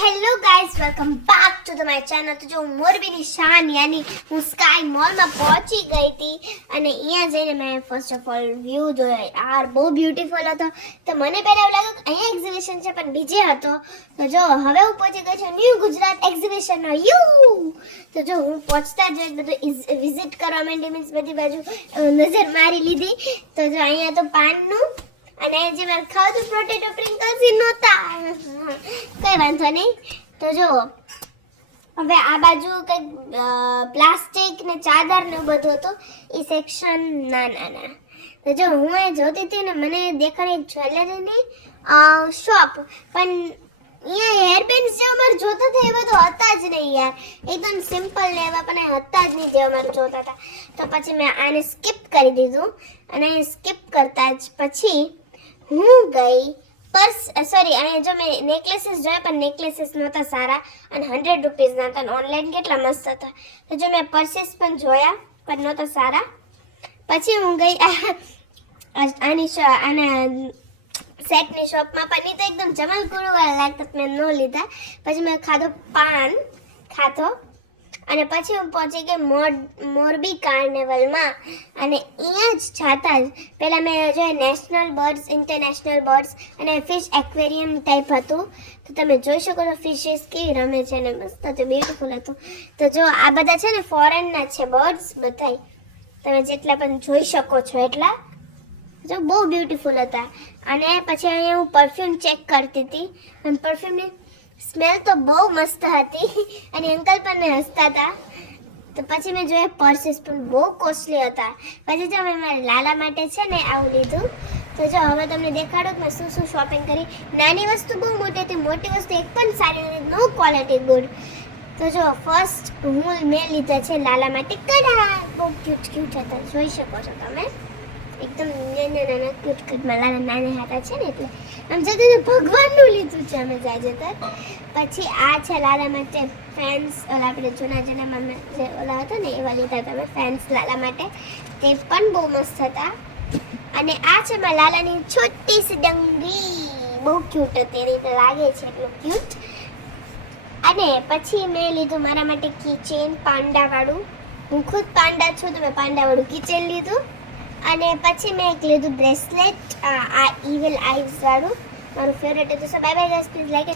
Hello guys, welcome back to the my channel. તો જો મોરબીની શાન યાની હું સ્કાય મોલમાં પહોંચી ગઈ હતી અને અહીંયા જઈને મેં ફર્સ્ટ ઓફ ઓલ વ્યૂ જોયો. યાર બહુ બ્યુટીફુલ હતો. તો મને પહેલાં એવું લાગ્યું કે અહીંયા એક્ઝિબિશન છે પણ બીજે હતો. તો જો હવે હું પહોંચી ગઈ છું ન્યૂ ગુજરાત એક્ઝિબિશનનો તો જો હું પહોંચતા જ બધું વિઝિટ કરવા માંડી, મીન્સ બધી બાજુ નજર મારી લીધી. તો જો અહીંયા તો પાનનું અને જે મેં ખાધું પોટેટો પ્રિંકલ્સ એ નહોતા, કઈ વાંધો નહીં. તો જો હવે આ બાજુ કંઈક પ્લાસ્ટિક ને ચાદર ને બધું હતું એ સેક્શન. ના તો જો હું એ જોતી હતી ને મને દેખાણી જ્વેલરીની શોપ, પણ અહીંયા હેરબેન્ડ્સ જે અમારે જોતા હતા એ બધું હતા જ નહીં યાર, એકદમ સિમ્પલ ને એવા પણ હતા જ નહીં જે અમારે જોતા હતા. તો પછી મેં આને સ્કીપ કરી દીધું અને સ્કીપ કરતા જ પછી હું ગઈ અહીંયા જો મેં નેકલેસીસ જોયા પણ નેકલેસીસ નહોતા સારા અને 100 રૂપીસના હતા. ઓનલાઈન કેટલા મસ્ત હતા. તો જો મેં પર્સીસ પણ જોયા પણ નહોતા સારા. પછી હું ગઈ આના સેટની શોપમાં, પણ એ તો એકદમ જમલકુરુવાળા લાગતા, મેં ન લીધા. પછી મેં પાન ખાધો અને પછી હું પહોંચી ગઈ મોરબી કાર્નિવલમાં. અને અહીંયા જ જાતા જ પહેલાં મેં જો નેશનલ બર્ડ્સ, ઇન્ટરનેશનલ બર્ડ્સ અને ફિશ એક્વેરિયમ ટાઈપ હતું. તો તમે જોઈ શકો છો ફિશિસ કેવી રમે છે ને મસ્ત હતું, બ્યુટીફુલ હતું. તો જો આ બધા છે ને ફોરેનના છે બર્ડ્સ બધાય, તમે જેટલા પણ જોઈ શકો છો એટલા. જો બહુ બ્યુટીફુલ હતા. અને પછી અહીંયા હું પરફ્યુમ ચેક કરતી હતી અને પરફ્યુમની સ્મેલ તો બહુ મસ્ત હતી અને અંકલ પણ હસતા હતા. તો પછી મેં જોયા પર્સીસ પણ બહુ કોસ્ટલી હતા. પછી જો મેં મારા લાલા માટે છે ને આવું લીધું. તો જો હવે તમને દેખાડો કે મેં શું શોપિંગ કરી. નાની વસ્તુ બહુ મોટી હતી, મોટી વસ્તુ એક પણ સારી નથી, નો ક્વોલિટી ગુડ. તો જો ફર્સ્ટ મેં લીધા છે લાલા માટે કડા. બહુ ક્યુટ હતા, જોઈ શકો છો તમે. એકદમ નાના ક્યુટમાં લાલા નાના હતા છે ને, એટલે આમ જતું ભગવાનનું લીધું છે અમે જાય જતા. પછી આ છે લાલા માટે ફેન્સ, ઓલા આપણે જૂના જમાનામાં જે ઓલા હતા ને એવા લીધા હતા અમે ફેન્સ લાલા માટે. તે પણ બહુ મસ્ત હતા. અને આ છે મારા લાલાની છોટી સી ડંગી, બહુ ક્યુટ હતી, એ રીતે લાગે છે એટલું ક્યુટ. અને પછી મેં લીધું મારા માટે કીચેન પાંડાવાળું. હું ખુદ પાંડા છું તો મેં પાંડાવાળું કીચેન લીધું. અને પછી મેં એક લીધું બ્રેસલેટ, આ ઇવિલ આઈઝ વાળું, મારું ફેવરેટ હતું. So bye bye guys, please like